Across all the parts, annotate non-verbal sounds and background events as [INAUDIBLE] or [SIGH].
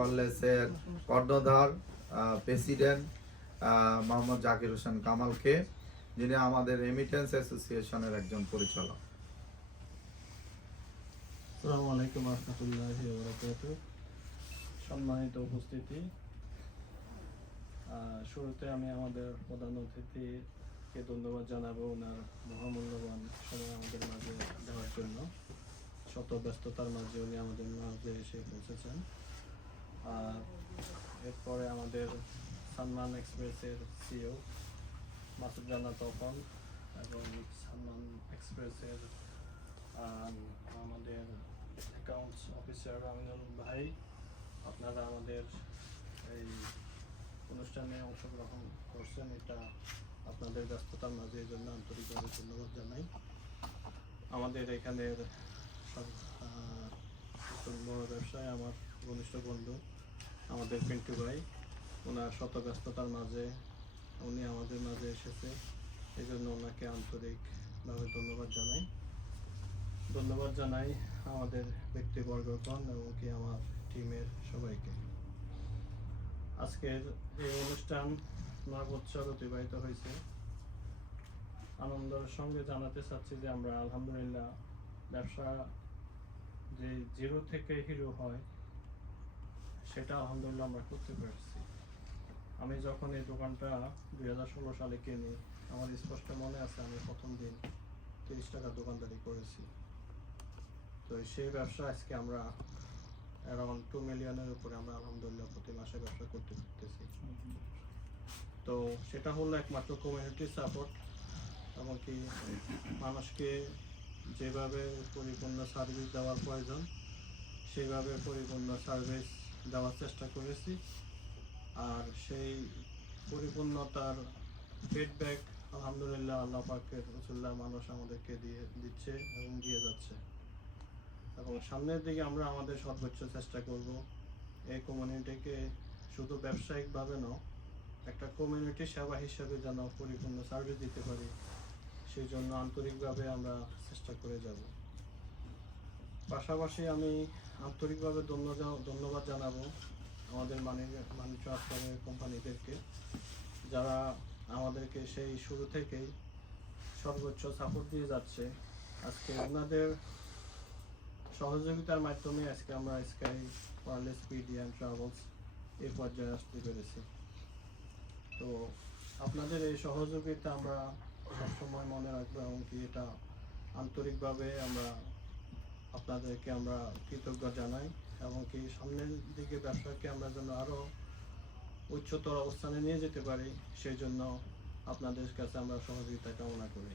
কলেজের কর্ণধার প্রেসিডেন্ট মোহাম্মদ জাকির হোসেন কামালকে, যিনি আমাদের রেমিটেন্স অ্যাসোসিয়েশনের একজন পরিচালক। আসসালামু আলাইকুম রহমতুল্লাহি সম্মানিত উপস্থিতি। শুরুতে আমি আমাদের প্রধান অতিথিকে ধন্যবাদ জানাব ওনার মহামূল্যবান সময় আমাদের মাঝে দেওয়ার জন্য। শত ব্যস্ততার মাঝে উনি আমাদের মাঝে এসে পৌঁছেছেন। আর এরপরে আমাদের সানমান এক্সপ্রেসের সিও, মাসুদ জানা তপন, এবং সানমান এক্সপ্রেসের আমাদের অ্যাকাউন্টস অফিসার আমিনুল ভাই, আপনারা আমাদের এই অনুষ্ঠানে অংশগ্রহণ করছেন। এটা আপনাদের ব্যস্ততার মাঝে এই জন্য আন্তরিকভাবে ধন্যবাদ জানাই। আমাদের এখানের ব্যবসায়, আমার ঘনিষ্ঠ বন্ধু আমাদের পিন্টু ভাই। ওনার শত ব্যস্ততার মাঝে, উনি আমাদের মাঝে এসেছে। এই জন্য ওনাকে আন্তরিকভাবে ধন্যবাদ জানাই। ধন্যবাদ জানাই আমাদের ব্যক্তিবর্গগণ এবং কি আমার টিমের সবাইকে। আজকের এই অনুষ্ঠান বছর অতিবাহিত হয়েছে। আনন্দের সঙ্গে জানাতে চাচ্ছি যে আমরা আলহামদুলিল্লাহ ব্যবসা যে জিরো থেকে হিরো হয় সেটা আলহামদুলিল্লাহ আমরা করতে পেরেছি। আমি যখন এই দোকানটা দুই হাজার ষোলো সালে কিনি, আমার স্পষ্ট মনে আছে আমি প্রথম দিন তিরিশ টাকা দোকানদারি করেছি। তো সেই ব্যবসা আজকে আমরা অ্যারাউন্ড টু মিলিয়নের উপরে আমরা আলহামদুলিল্লাহ প্রতি মাসে ব্যবসা করতে পারতেছি। তো সেটা হলো একমাত্র কমিউনিটি সাপোর্ট এমনকি মানুষকে যেভাবে পরিপূর্ণ সার্ভিস দেওয়ার প্রয়োজন সেইভাবে পরিপূর্ণ সার্ভিস দেওয়ার চেষ্টা করেছি। আর সেই পরিপূর্ণতার ফিডব্যাক আলহামদুলিল্লাহ আল্লাহ পাকের রসুল্লাহ মানুষ আমাদেরকে দিয়ে দিচ্ছে এবং দিয়ে যাচ্ছে। এবং সামনের দিকে আমরা আমাদের সর্বোচ্চ চেষ্টা করব এই কমিউনিটিকে শুধু ব্যবসায়িকভাবে নয়, একটা কমিউনিটি সেবা হিসেবে যেন পরিপূর্ণ সার্ভিস দিতে পারি, সেই জন্য আন্তরিকভাবে আমরা চেষ্টা করে যাব। পাশাপাশি আমি আন্তরিকভাবে ধন্যবাদ জানাব আমাদের মানি মানি ট্রান্সফারের কোম্পানিদেরকে, যারা আমাদেরকে সেই শুরু থেকেই সর্বোচ্চ সাপোর্ট দিয়ে যাচ্ছে। আজকে ওনাদের সহযোগিতার মাধ্যমে আজকে আমরা Sky Wireless PD and Travels এই পর্যায়ে আসতে পেরেছি। তো আপনাদের এই সহযোগিতা আমরা সবসময় মনে রাখব এবং কি এটা আন্তরিকভাবে আমরা আপনাদেরকে আমরা কৃতজ্ঞ জানাই এবং কি সামনের দিকে ব্যবসাকে আমরা যেন আরও উচ্চতর অবস্থানে নিয়ে যেতে পারি, সেই জন্য আপনাদের কাছে আমরা সহযোগিতা কামনা করি।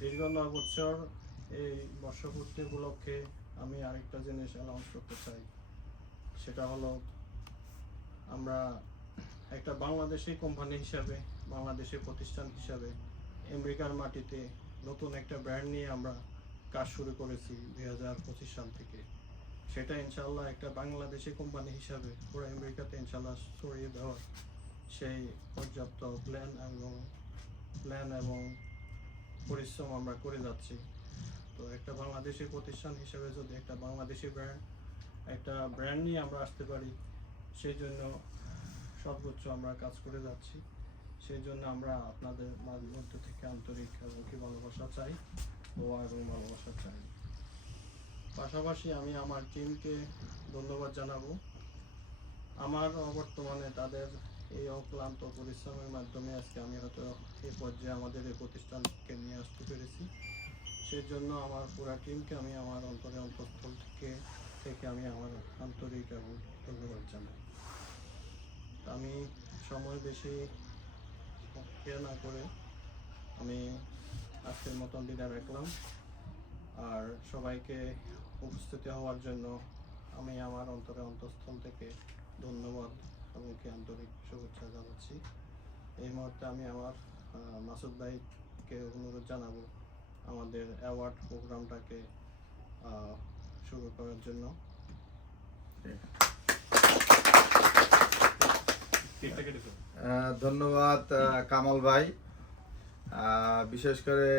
দীর্ঘ নয় বছর এই বর্ষপূর্তি উপলক্ষে আমি আরেকটা জিনিস অ্যানাউন্স করতে চাই। সেটা হলো, আমরা একটা বাংলাদেশি কোম্পানি হিসাবে, বাংলাদেশি প্রতিষ্ঠান হিসাবে, আমেরিকার মাটিতে নতুন একটা ব্র্যান্ড নিয়ে আমরা কাজ শুরু করেছি দুই হাজার পঁচিশ সাল থেকে। সেটা ইনশাল্লাহ একটা বাংলাদেশি কোম্পানি হিসাবে পুরো আমেরিকাতে ইনশাল্লাহ ছড়িয়ে দেওয়ার সেই পর্যাপ্ত প্ল্যান এবং প্ল্যান এবং পরিশ্রম আমরা করে যাচ্ছি। তো একটা বাংলাদেশি প্রতিষ্ঠান হিসেবে যদি একটা বাংলাদেশি ব্র্যান্ড একটা ব্র্যান্ড নিয়ে আমরা আসতে পারি, সেই জন্য সর্বোচ্চ আমরা কাজ করে যাচ্ছি। সেই জন্য আমরা আপনাদের মধ্যে থেকে আন্তরিক এবং কি ভালোবাসা চাই। দোয়া এবং ভালোবাসা চাই পাশাপাশি আমি আমার টিমকে ধন্যবাদ জানাব। আমার বর্তমানে তাদের এই অক্লান্ত পরিশ্রমের মাধ্যমে আজকে আমি হয়তো এই পর্যায়ে আমাদের এই প্রতিষ্ঠানকে নিয়ে আসতে পেরেছি। সেই জন্য আমার পুরা টিমকে আমি আমার অন্তরে অন্তঃস্থল থেকে থেকে আমি আমার আন্তরিক এবং ধন্যবাদ জানাই। আমি সময় বেশি না করে আমি আজকের মতন বিদায় রাখলাম। আর সবাইকে উপস্থিত হওয়ার জন্য আমি আমার অন্তরে অন্তঃস্থল থেকে ধন্যবাদ এবং কি আন্তরিক শুভেচ্ছা জানাচ্ছি। এই মুহূর্তে আমি আমার মাসুদ ভাইকে অনুরোধ জানাব আমাদের অ্যাওয়ার্ড প্রোগ্রামটাকে শুরু করার জন্য। ধন্যবাদ কামাল ভাই। বিশেষ করে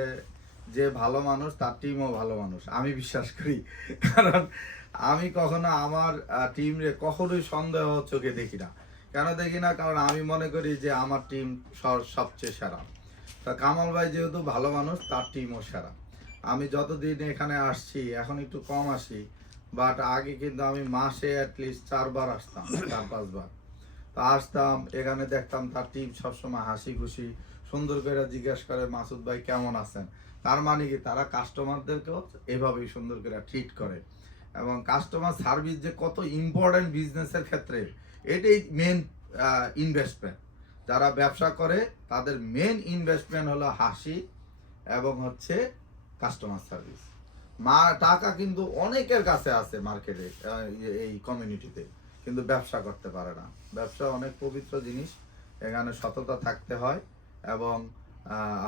যে ভালো মানুষ, তার টিমও ভালো মানুষ। আমি বিশ্বাস করি। কারণ আমি কখনো আমার টিম রে কখনোই সন্দেহ চোখে দেখি না। কেন দেখি না? কারণ আমি মনে করি যে আমার টিম সবচেয়ে সেরা। তা কামাল ভাই যেহেতু ভালো মানুষ, তার টিমও সেরা। আমি যতদিন এখানে আসছি, এখন একটু কম আসি বাট আগে কিন্তু আমি মাসে অ্যাটলিস্ট চারবার আসতাম, চার পাঁচবার। তা আসতাম, এখানে দেখতাম তার টিম সবসময় হাসি খুশি সুন্দর করে জিজ্ঞেস করে, মাসুদ ভাই কেমন আছেন? তার মানে কি, তারা কাস্টমারদেরকেও এভাবেই সুন্দর করে ট্রিট করে। এবং কাস্টমার সার্ভিস যে কত ইম্পর্টেন্ট বিজনেসের ক্ষেত্রে, এটাই মেন ইনভেস্টমেন্ট যারা ব্যবসা করে, তাদের মেন ইনভেস্টমেন্ট হলো হাসি এবং হচ্ছে কাস্টমার সার্ভিস মা, টাকা কিন্তু অনেকের কাছে আছে মার্কেটে এই কমিউনিটিতে কিন্তু ব্যবসা করতে পারে না। ব্যবসা অনেক পবিত্র জিনিস, এখানে সততা থাকতে হয়। এবং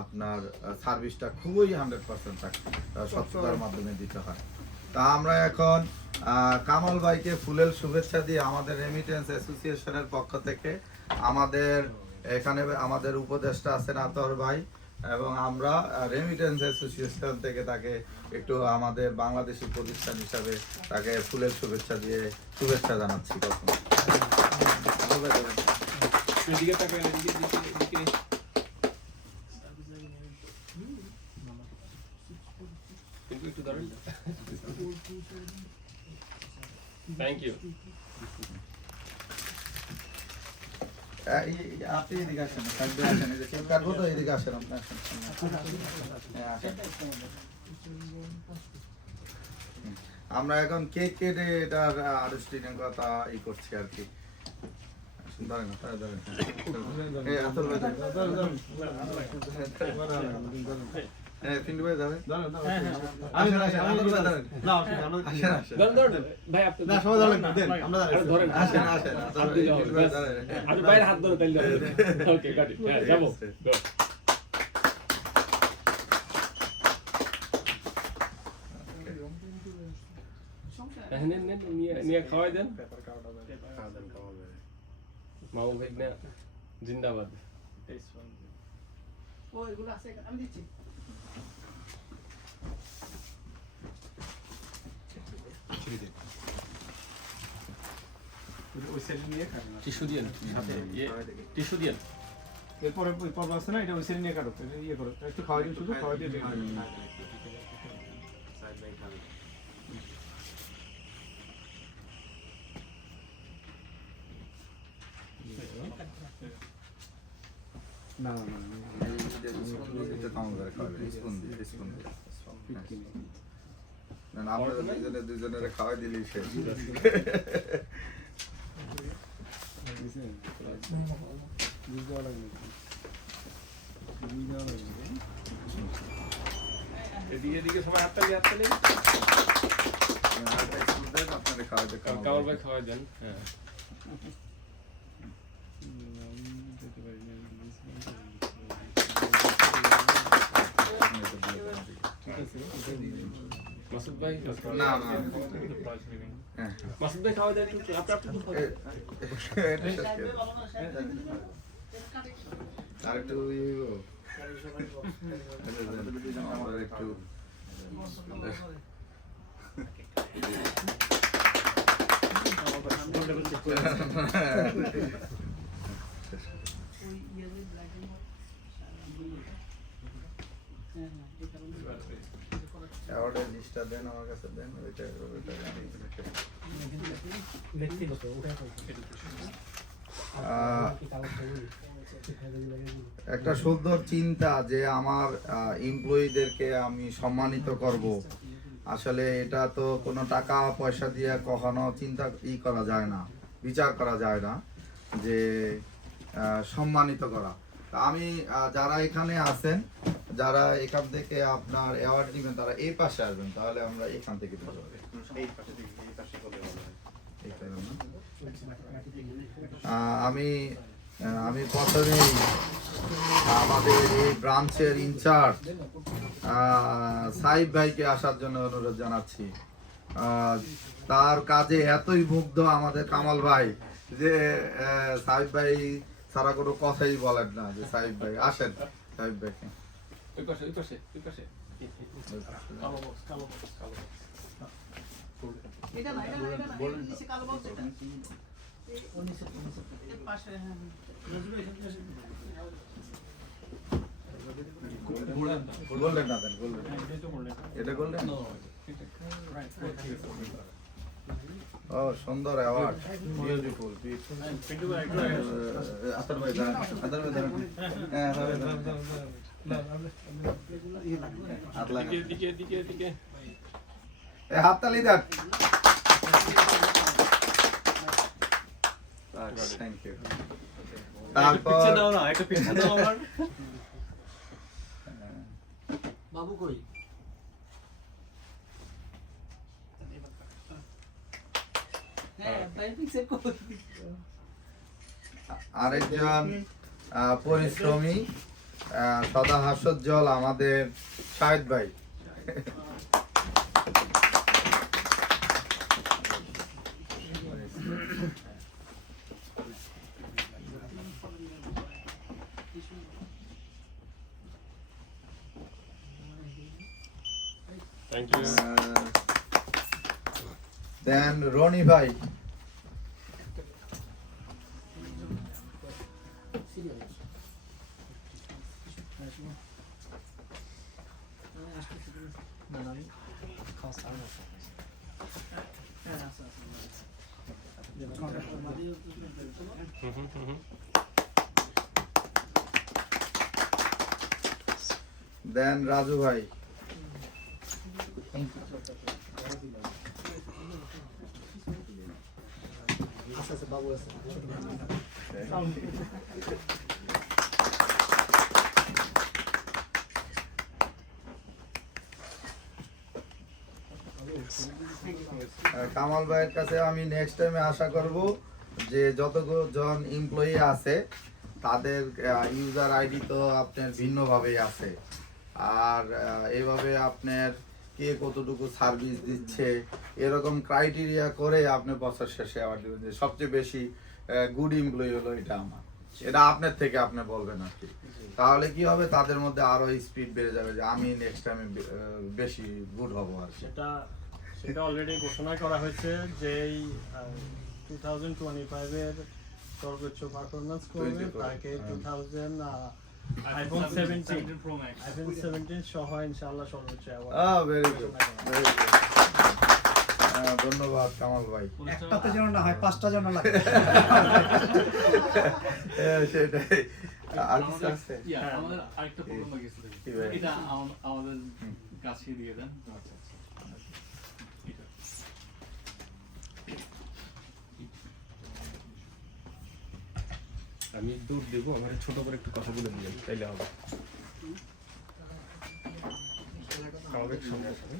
আপনার সার্ভিসটা খুবই হান্ড্রেড পার্সেন্ট সততার। মাধ্যমে দিতে হয়। তা আমরা এখন কামাল ভাইকে ফুলের শুভেচ্ছা দিয়ে আমাদের রেমিটেন্স অ্যাসোসিয়েশনের পক্ষ থেকে আমাদের এখানে আমাদের উপদেষ্টা আছেন আতর ভাই এবং আমরা রেমিটেন্স অ্যাসোসিয়েশন থেকে তাকে একটু আমাদের বাংলাদেশি প্রতিষ্ঠান হিসাবে তাকে ফুলের শুভেচ্ছা দিয়ে শুভেচ্ছা জানাচ্ছি প্রথমে এদিকে তাকান এদিকে এদিকে এদিকে কিন্তু একটু দাঁড়ান থ্যাংক ইউ আহ, এই- এই- আপনি এদিকে আসেন আসেন এই যে কেক কাটবো তো এদিকে আসেন আপনি আসেন হ্যাঁ, আসেন। হুম। আমরা এখন কেক কেটে এটার আনুষ্ঠানিক কথা ই করছি আর কি ভাই ধরেন, ধরেন, ধরেন। হ্যাঁ, পিন্টু ভাই ধরেন। আসেন, আসেন, আতর ভাই ধরেন। আসেন, আসেন। ধরুন ধরুন ভাই আপনি আরে ধরেন আসেন, আসেন, আতর হাত ভাই, দিয়ে যাও, পিন্টু ভাই ব্যাস। ধরেন। আপনি বাইরে হাত ধরে তাইলে ওকে গট ইট হ্যাঁ যাব Go. হ্যাঁ, নেন নেন নিয়ে নিয়ে খাওয়াই দেন মামু ভাই না? টিস্যু সাথে ইয়ে টিস্যু দিয়েন এরপরে ওই পর্ব আছে না এটা ওই নিয়ে কাটো। ইয়ে করো একটু শুধু খাওয়াই দিয়ে না না না, স্পুন দিয়ে? স্পুন দিয়ে, স্পুন দিয়ে। আপনারা দুইজনের খাওয়াই দিলেই শেষ। এদিকে এদিকে সবাই হাততালি হাততালি আরেকটা স্পুন আপনারা খাওয়াইতে কেমন কামাল ভাই খাওয়াই দেন হ্যাঁ ঠিক আছে দিয়ে দিন। মাসুদ ভাই না, না। হ্যাঁ। মাসুদ ভাই খাওয়াই দেন একটু আপনি আপনি একটু খাওয়াই এ- দেন, আমার কাছে দেন একটা সুন্দর চিন্তা যে আমার এমপ্লয়ীদেরকে আমি সম্মানিত করব। আসলে এটা তো কোনো টাকা পয়সা দিয়ে কখনো চিন্তা ই করা যায় না, বিচার করা যায় না যে সম্মানিত করা। আমি যারা এখানে আছেন যারা এখান থেকে আপনার অ্যাওয়ার্ড দিবেন তারা এই পাশে আসবেন তাহলে আমরা এখান থেকে দিতে? আহ, আমি আমি প্রথমেই আমাদের এই ব্রাঞ্চের ইনচার্জ সাইব ভাইকে আসার জন্য অনুরোধ জানাচ্ছি। তার কাজে এতই মুগ্ধ আমাদের কামাল ভাই যে সাইব ভাই সারা কোনো কথাই বলেন না যে সাইব ভাই আসেন সাইব ভাই ওই পাশে ওই পাশে ওই পাশে। কালো বক্স কালো বক্স কালো বক্স এটা না এটা না এটা না নিচে কালো বক্স এটা। এই এর পাশে গোল্ডেন না গোল্ডেন। এটা গোল্ডেন। ও সুন্দর অ্যাওয়ার্ড বিউটিফুল আতর ভাই দাঁড়ান আতর ভাই দাঁড়ান হ্যাঁ আতর ভাই দাঁড়ান হাত লাগা দিকে দিকে দিকে দিকে এ হাত তালি দেন থ্যাংক ইউ তারপর বাবু কই হ্যাঁ তাই পিকচার কই আরেকজন পরিশ্রমী সদা হাস্যোজ্জ্বল আমাদের শাহেদ ভাই। থ্যাংক ইউ দেন রনি ভাই। দেন রাজু ভাই। কামাল ভাইয়ের কাছে আমি নেক্সট টাইমে আশা করব যে যতজন এমপ্লয়ি আছে তাদের ইউজার আইডি তো আপনার ভিন্নভাবেই আছে। আর এভাবে আপনার কে কতটুকু সার্ভিস দিচ্ছে এরকম ক্রাইটেরিয়া করে আপনি বছর শেষে আবার দিবেন। যে সবচেয়ে বেশি গুড এমপ্লয়ি হলো এটা আমার। এটা আপনার থেকে আপনি বলবেন আর কি। তাহলে কি হবে? তাদের মধ্যে আরও স্পিড বেড়ে যাবে যে আমি নেক্সট টাইমে বেশি গুড হব আর কি। সেটা সেটা অলরেডি ঘোষণা করা হয়েছে যে টু থাউজেন্ড টোয়েন্টি ফাইভের সর্বোচ্চ পারফরমেন্স করবে তাকে two. Thousand iPhone seventeen iPhone seventeen সহ ইনশাআল্লাহ সর্বোচ্চ ভেরি গুড ভেরি গুড ধন্যবাদ কামাল ভাই একটাতে যেন না হয় পাঁচটা যেন লাগে [LAUGHS] হ্যাঁ, সেটাই আর কিছু আছে? আমাদের আরেকটা প্রবলেম গেছে কি ভাই? এটা আমাদের। কাছে দিয়ে দেন আমি দূর দেবো আমার ছোট করে একটু কথা বলে দিলেন তাইলে হবে। স্বাভাবিক আসবে